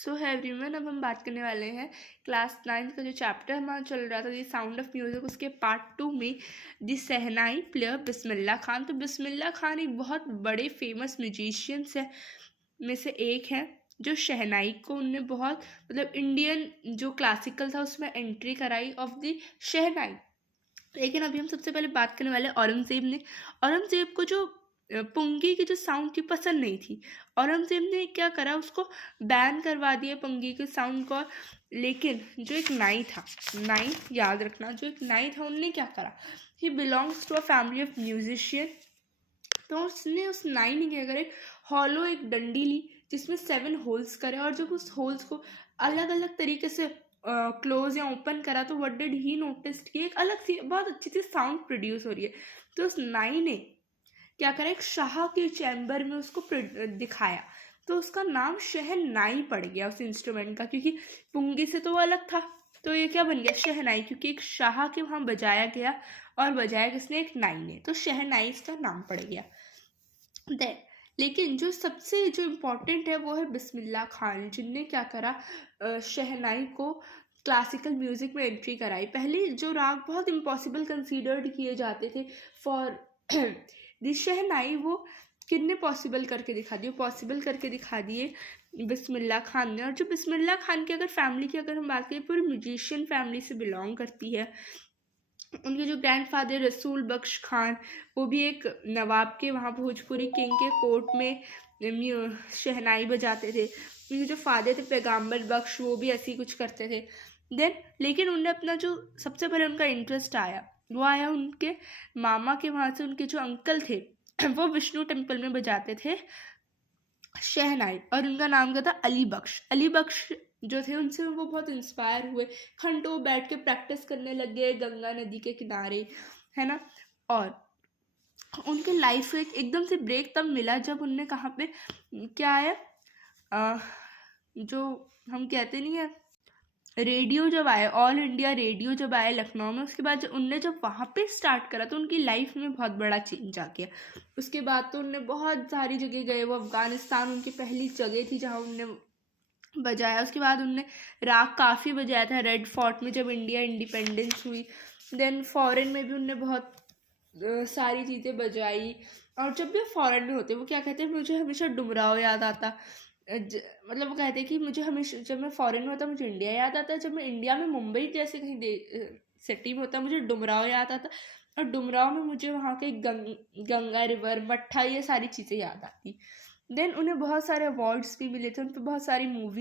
सो है एवरीवन, अब हम बात करने वाले हैं क्लास 9 का जो चैप्टर हमारा चल रहा था दी साउंड ऑफ म्यूज़िक, उसके पार्ट 2 में दी शहनाई प्लेयर बिस्मिल्लाह खान। तो बिस्मिल्लाह खान एक बहुत बड़े फेमस म्यूजिशियंस है में से एक है, जो शहनाई को उनने बहुत मतलब इंडियन जो क्लासिकल था उसमें एंट्री कराई ऑफ दी शहनाई। लेकिन अभी हम सबसे पहले बात करने वाले औरंगज़ेब ने। औरंगज़ेब को जो पुंगी की जो साउंड थी पसंद नहीं थी। औरंगज़ेब ने क्या करा, उसको बैन करवा दिया पुंगी के साउंड को। लेकिन जो एक नाई था, नाई याद रखना, जो एक नाई था उनने क्या करा, he belongs to a family of musician. तो उसने उस नाई ने क्या करे, हॉलो एक डंडी ली जिसमें 7 होल्स करे, और जब उस होल्स को अलग अलग तरीके से क्लोज या ओपन करा तो व्हाट डिड ही नोटिस कि एक अलग सी बहुत अच्छी सी साउंड प्रोड्यूस हो रही है। तो उस नाई ने क्या करा, एक शाह के चैम्बर में उसको दिखाया, तो उसका नाम शहनाई पड़ गया उस इंस्ट्रूमेंट का, क्योंकि पुंगी से तो वो अलग था। तो ये क्या बन गया, शहनाई, क्योंकि एक शाह के वहाँ बजाया गया और बजाया किसने, एक नाई ने, तो शहनाई इसका नाम पड़ गया। देन लेकिन जो सबसे जो इम्पोर्टेंट है वो है बिस्मिल्लाह खान, जिनने क्या करा, शहनाई को क्लासिकल म्यूज़िक में एंट्री कराई। पहले जो राग बहुत इम्पॉसिबल कंसीडर्ड किए जाते थे फॉर दी शहनाई, वो किन्ने पॉसिबल करके दिखा दिए, पॉसिबल करके दिखा दिए बिस्मिल्लाह खान ने। और जो बिस्मिल्लाह खान की अगर फैमिली की अगर हम बात करें, पूरी म्यूजिशियन फैमिली से बिलोंग करती है। उनके जो ग्रैंडफादर रसूल बख्श खान, वो भी एक नवाब के वहाँ भोजपुरी किंग के कोर्ट में शहनाई बजाते थे। उनके जो फादर थे पैगम्बर बख्श, वो भी ऐसे ही कुछ करते थे। देन लेकिन उनने अपना जो सबसे पहले उनका इंटरेस्ट आया वो आया उनके मामा के वहाँ से। उनके जो अंकल थे वो विष्णु टेम्पल में बजाते थे शहनाई, और उनका नाम क्या था, अली बख्श। अली बख्श जो थे उनसे वो बहुत इंस्पायर हुए, घंटों बैठ के प्रैक्टिस करने लग गए गंगा नदी के किनारे, है ना। और उनके लाइफ में एकदम से ब्रेक तब मिला जब उनने कहाँ पे क्या आया, जो हम कहते नहीं है रेडियो जब आया, ऑल इंडिया रेडियो जब आया लखनऊ में, उसके बाद जब उनने जब वहाँ पे स्टार्ट करा तो उनकी लाइफ में बहुत बड़ा चेंज आ गया। उसके बाद तो उनने बहुत सारी जगह गए, वो अफ़गानिस्तान उनकी पहली जगह थी जहाँ उनने बजाया। उसके बाद उनने राग काफ़ी बजाया था रेड फोर्ट में जब इंडिया इंडिपेंडेंस हुई। देन फॉरेन में भी उनने बहुत सारी चीज़ें बजाई। और जब भी फॉरेन में होते वो क्या कहते हैं, मुझे हमेशा डुमराव याद आता। मतलब वो कहते हैं कि मुझे हमेशा जब मैं फॉरेन में होता मुझे इंडिया याद आता है, जब मैं इंडिया में मुंबई जैसे कहीं सिटी में होता मुझे डुमराव याद आता, और डुमराव में मुझे वहाँ के गंगा रिवर, मट्ठा, ये सारी चीज़ें याद आती। देन उन्हें बहुत सारे अवार्ड्स भी मिले थे, उन पर बहुत सारी मूवीज